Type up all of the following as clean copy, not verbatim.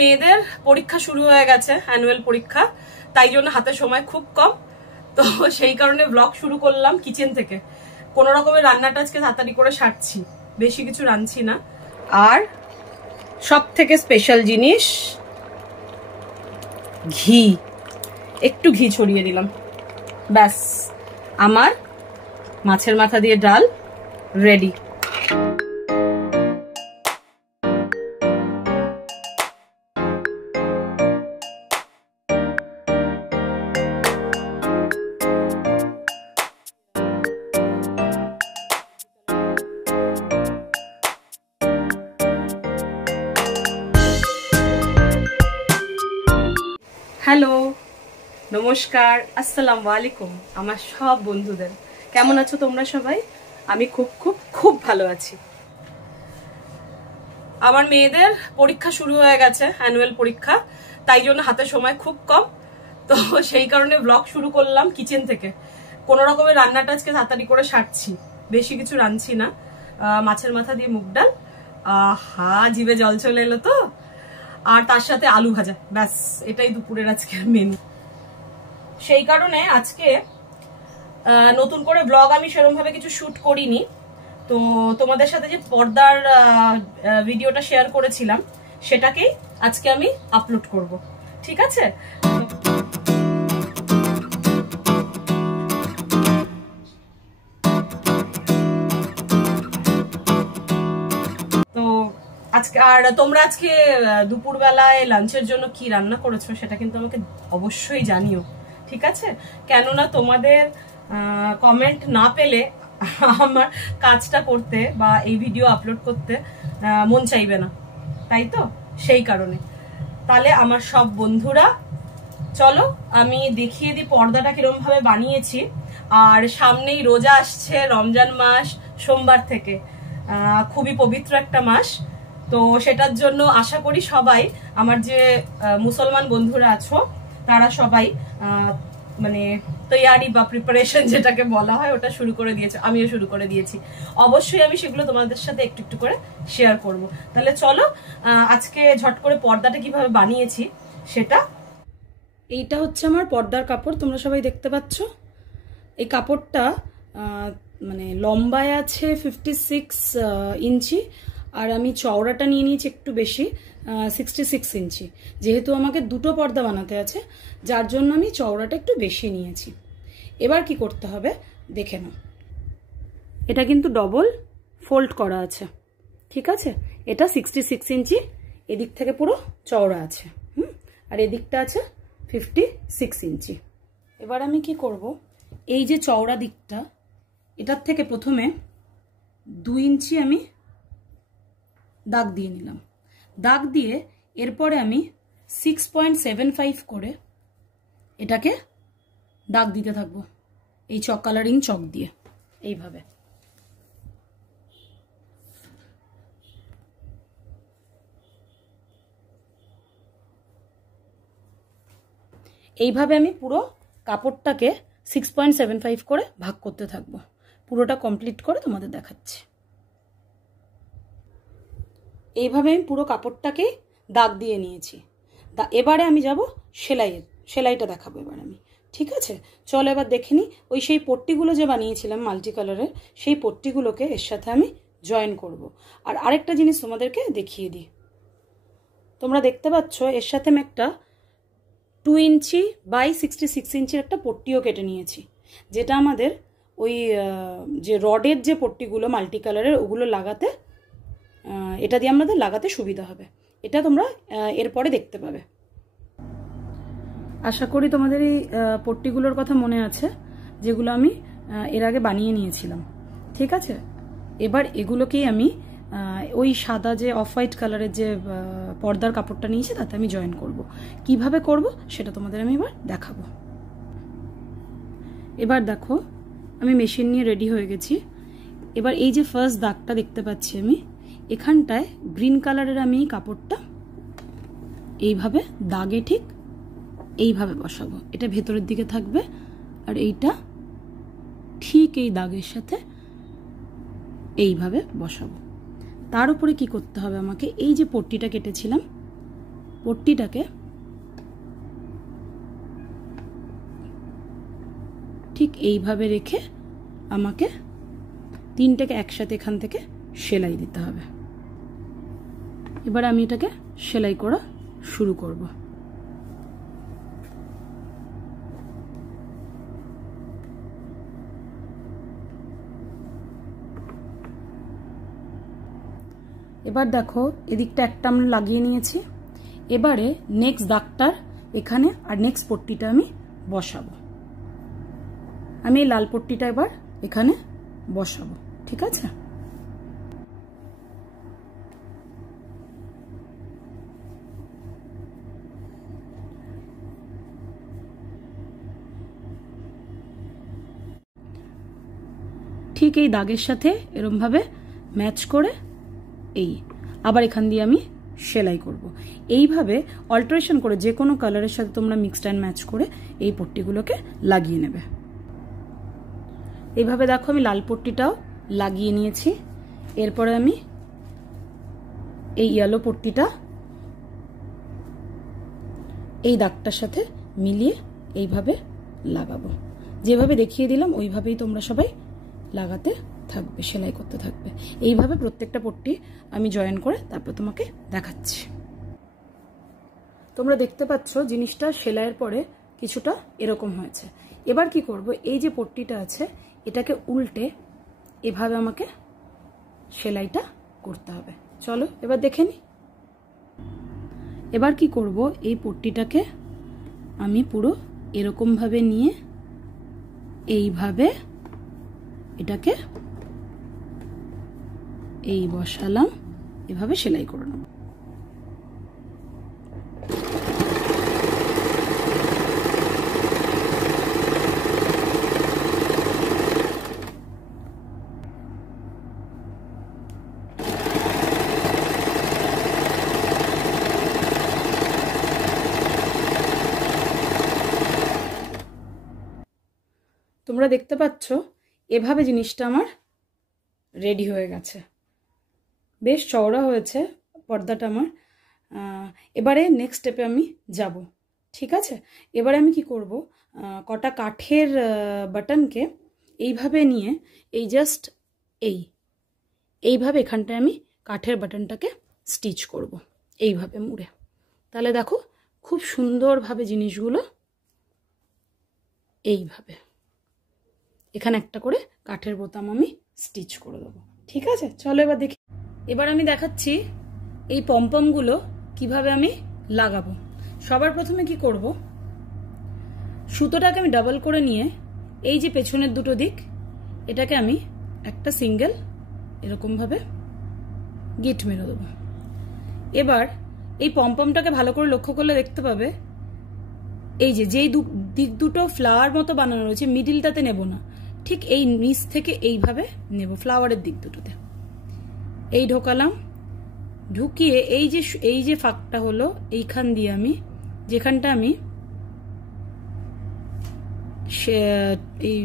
মেয়েদের পরীক্ষা শুরু হয়ে গেছে, অ্যানুয়াল পরীক্ষা, তাই জন্য হাতে সময় খুব কম। তো সেই কারণে ব্লগ শুরু করলাম কিচেন থেকে। কোনো রকমের রান্নাটা আজকে তাড়াতাড়ি করে সারছি, বেশি কিছু রাঁধছি না। আর সব থেকে স্পেশাল জিনিস ঘি, একটু ঘি ছড়িয়ে দিলাম, ব্যাস আমার মাছের মাথা দিয়ে ডাল রেডি। হ্যালো, নমস্কার, আসসালামু আলাইকুম আমার সব বন্ধুদের। কেমন আছো তোমরা সবাই? আমি খুব খুব খুব ভালো আছি। আমার মেয়েদের পরীক্ষা শুরু হয়ে গেছে, অ্যানুয়াল পরীক্ষা, তাই জন্য হাতে সময় খুব কম। তো সেই কারণে ব্লগ শুরু করলাম কিচেন থেকে। কোনো রকমের রান্নাটা আজকে তাড়াতাড়ি করে সারছি, বেশি কিছু রাঁধছি না। মাছের মাথা দিয়ে মুগ ডাল, হা জিভে জল চলে এলো তো। আর তার সাথে আলু ভাজা, ব্যাস এটাই দুপুরের আজকের মেনু। সেই কারণে আজকে নতুন করে ব্লগ আমি সেরকম ভাবে কিছু শুট করিনি। তো তোমাদের সাথে যে পর্দার ভিডিওটা শেয়ার করেছিলাম সেটাকেই আজকে আমি আপলোড করব, ঠিক আছে? তো আজকে আর তোমরা আজকে দুপুরবেলায় লাঞ্চের জন্য কি রান্না করেছো সেটা কিন্তু আমাকে অবশ্যই জানিও, ঠিক আছে? কেননা তোমাদের কমেন্ট না পেলে আমার কাজটা করতে বা এই ভিডিও আপলোড করতে মন চাইবে না, তাই তো? সেই কারণে তাহলে আমার সব বন্ধুরা চলো আমি দেখিয়ে দিই পর্দাটা কিরকম ভাবে বানিয়েছি। আর সামনেই রোজা আসছে, রমজান মাস সোমবার থেকে, খুবই পবিত্র একটা মাস। তো সেটার জন্য আশা করি সবাই আমার যে মুসলমান বন্ধুরা আছো তারা সবাই মানে তৈয়ারি বা প্রিপারেশন যেটাকে বলা হয় ওটা শুরু করে দিয়েছে, আমিও শুরু করে দিয়েছি। অবশ্যই আমি সেগুলো তোমাদের সাথে একটু একটু করে শেয়ার করব। তাহলে চলো আজকে ঝট করে পর্দাটা কিভাবে বানিয়েছি সেটা। এইটা হচ্ছে আমার পর্দার কাপড়, তোমরা সবাই দেখতে পাচ্ছ। এই কাপড়টা মানে লম্বায় আছে 56 ইঞ্চি, আর আমি চওড়াটা নিয়ে নিয়েছি একটু বেশি, 66 ইঞ্চি। যেহেতু আমাকে দুটো পর্দা বানাতে আছে যার জন্য আমি চওড়াটা একটু বেশি নিয়েছি। এবার কি করতে হবে দেখে নাও। এটা কিন্তু ডবল ফোল্ড করা আছে, ঠিক আছে? এটা 66 ইঞ্চি, এদিক থেকে পুরো চওড়া আছে, আর এদিকটা আছে 56 ইঞ্চি। এবার আমি কি করব, এই যে চওড়া দিকটা এটার থেকে প্রথমে 2 ইঞ্চি আমি দাগ দিয়ে নিলাম। দাগ দিয়ে এরপরে আমি 6.75 করে এটাকে দাগ দিতে থাকবো এই চক কালারিং চক দিয়ে, এইভাবে। এইভাবে আমি পুরো কাপড়টাকে 6.75 করে ভাগ করতে থাকবো। পুরোটা কমপ্লিট করে তোমাদের দেখাচ্ছি। এইভাবে আমি পুরো কাপড়টাকে দাগ দিয়ে নিয়েছি। এবারে আমি যাব সেলাইটা দেখাবো এবার আমি, ঠিক আছে? চলো এবার দেখে নিই। ওই সেই পট্টিগুলো যে বানিয়েছিলাম মাল্টি কালারের, সেই পট্টিগুলোকে এর সাথে আমি জয়েন করব। আর আরেকটা জিনিস তোমাদেরকে দেখিয়ে দিই। তোমরা দেখতে পাচ্ছ এর সাথে আমি একটা 2 ইঞ্চি বাই 66 ইঞ্চির একটা পট্টিও কেটে নিয়েছি, যেটা আমাদের ওই যে রডের যে পট্টিগুলো মাল্টি কালারের ওগুলো লাগাতে, এটা দিয়ে আমাদের লাগাতে সুবিধা হবে। এটা তোমরা এরপরে দেখতে পাবে। আশা করি তোমাদের এই পট্টিগুলোর কথা মনে আছে, যেগুলো আমি এর আগে বানিয়ে নিয়েছিলাম, ঠিক আছে? এবার এগুলোকেই আমি ওই সাদা যে অফ হোয়াইট কালারের যে পর্দার কাপড়টা নিয়েছি তাতে আমি জয়েন করব। কিভাবে করব সেটা তোমাদের আমি এবার দেখাবো। এবার দেখো আমি মেশিন নিয়ে রেডি হয়ে গেছি। এবার এই যে ফার্স্ট দাগটা দেখতে পাচ্ছি আমি, এখানটায় গ্রিন কালারের আমি কাপড়টা এইভাবে দাগে ঠিক এইভাবে বসাবো। এটা ভেতরের দিকে থাকবে আর এইটা ঠিক এই দাগের সাথে এইভাবে বসাবো। তার উপরে কি করতে হবে আমাকে, এই যে পট্টিটা কেটেছিলাম পট্টিটাকে ঠিক এইভাবে রেখে আমাকে তিনটাকে একসাথে এখান থেকে সেলাই দিতে হবে। এবার আমি এটাকে সেলাই করা শুরু করব। এবার দেখো এদিকটা একটা আমরা লাগিয়ে নিয়েছি। এবারে নেক্সট দাগটার এখানে আর নেক্সট পট্টিটা আমি বসাবো। আমি এই লাল পট্টিটা এবার এখানে বসাবো, ঠিক আছে? ঠিক এই দাগের সাথে এরকম ভাবে ম্যাচ করে এই আবার এখান দিয়ে আমি সেলাই করব। এইভাবে অল্টারেশন করে যে কোনো কালারের সাথে তোমরা মিক্সড অ্যান্ড ম্যাচ করে এই পট্টিগুলোকে লাগিয়ে নেবে। এইভাবে দেখো আমি লাল পট্টিটাও লাগিয়ে নিয়েছি। এরপরে আমি এই ইয়েলো পট্টিটা এই দাগটার সাথে মিলিয়ে এইভাবে লাগাবো। যেভাবে দেখিয়ে দিলাম ওইভাবেই তোমরা সবাই লাগাতে থাকবে, সেলাই করতে থাকবে। এইভাবে প্রত্যেকটা পট্টি আমি জয়েন করে তারপর তোমাকে দেখাচ্ছি। তোমরা দেখতে পাচ্ছ জিনিসটা সেলাইয়ের পরে কিছুটা এরকম হয়েছে। এবার কি করব, এই যে পট্টিটা আছে এটাকে উল্টে এভাবে আমাকে সেলাইটা করতে হবে। চলো এবার দেখে নি। এবার কি করব, এই পট্টিটাকে আমি পুরো এরকম ভাবে নিয়ে এইভাবে এটাকে এই বসালাম, এভাবে সেলাই করে নেব। তোমরা দেখতে পাচ্ছ এভাবে জিনিসটা আমার রেডি হয়ে গেছে। বেশ চওড়া হয়েছে পর্দাটা আমার। এবারে নেক্সট স্টেপে আমি যাব, ঠিক আছে? এবারে আমি কি করব, কটা কাঠের বাটনকে এইভাবে নিয়ে এই জাস্ট এইভাবে এখানটায় আমি কাঠের বাটনটাকে স্টিচ করব এইভাবে মুড়ে। তাহলে দেখো খুব সুন্দরভাবে জিনিসগুলো এইভাবে এখানে একটা করে কাঠের বোতাম আমি স্টিচ করে দেবো, ঠিক আছে? চলো এবার দেখি। এবার আমি দেখাচ্ছি এই পমপমগুলো কিভাবে আমি লাগাবো। সবার প্রথমে কি করব, সুতোটাকে আমি ডাবল করে নিয়ে এই যে পেছনের দুটো দিক এটাকে আমি একটা সিঙ্গেল এরকমভাবে গিট মেরে দেবো। এবার এই পমপমটাকে ভালো করে লক্ষ্য করলে দেখতে পাবে এই যে যেই দিক দুটো ফ্লাওয়ার মতো বানানো রয়েছে মিডিলটাতে নেব না, ঠিক এই নিচ থেকে এইভাবে নেব ফ্লাওয়ারের দিক দুটোতে। এই ঢোকালাম, ঢুকিয়ে এই যে ফাঁকটা হলো এইখান দিয়ে আমি যেখানটা আমি এই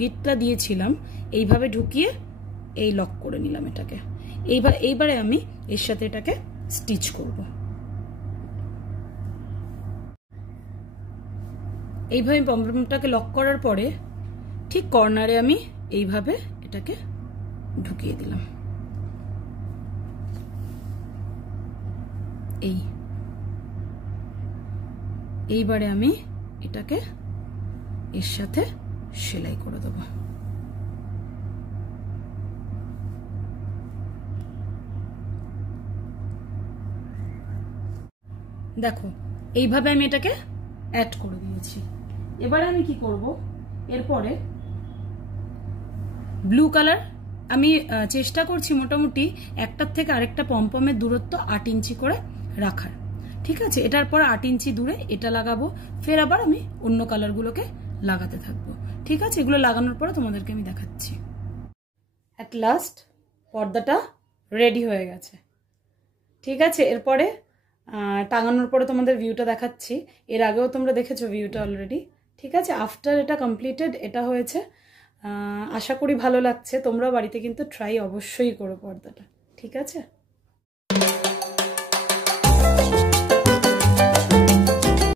গিটটা দিয়েছিলাম এইভাবে ঢুকিয়ে এই লক করে নিলাম এটাকে। এইবারে আমি এর সাথে এটাকে স্টিচ করব। এইভাবে পমপমটাকে লক করার পরে ঠিক কর্নারে আমি এইভাবে এটাকে ঢুকিয়ে দিলাম। এইবারে আমি এটাকে এর সাথে সেলাই করে দেব। দেখো এইভাবে আমি এটাকে অ্যাড করে দিয়েছি। এবারে আমি কি করব, এরপরে ব্লু কালার আমি চেষ্টা করছি মোটামুটি একটার থেকে আরেকটা পমপমের দূরত্ব 8 ইঞ্চি করে রাখার, ঠিক আছে? এটার পর 8 ইঞ্চি দূরে এটা লাগাবো, ফের আবার আমি অন্য কালারগুলোকে লাগাতে থাকবো, ঠিক আছে? এগুলো লাগানোর পরে তোমাদেরকে আমি দেখাচ্ছি। অ্যাট লাস্ট পর্দাটা রেডি হয়ে গেছে, ঠিক আছে? এরপরে টাঙানোর পরে তোমাদের ভিউটা দেখাচ্ছি। এর আগেও তোমরা দেখেছো ভিউটা অলরেডি, ঠিক আছে? আফটার এটা কমপ্লিটেড এটা হয়েছে। আশা করি ভালো লাগছে। তোমরা বাড়িতে কিন্তু ট্রাই অবশ্যই করো পর্দাটা, ঠিক আছে?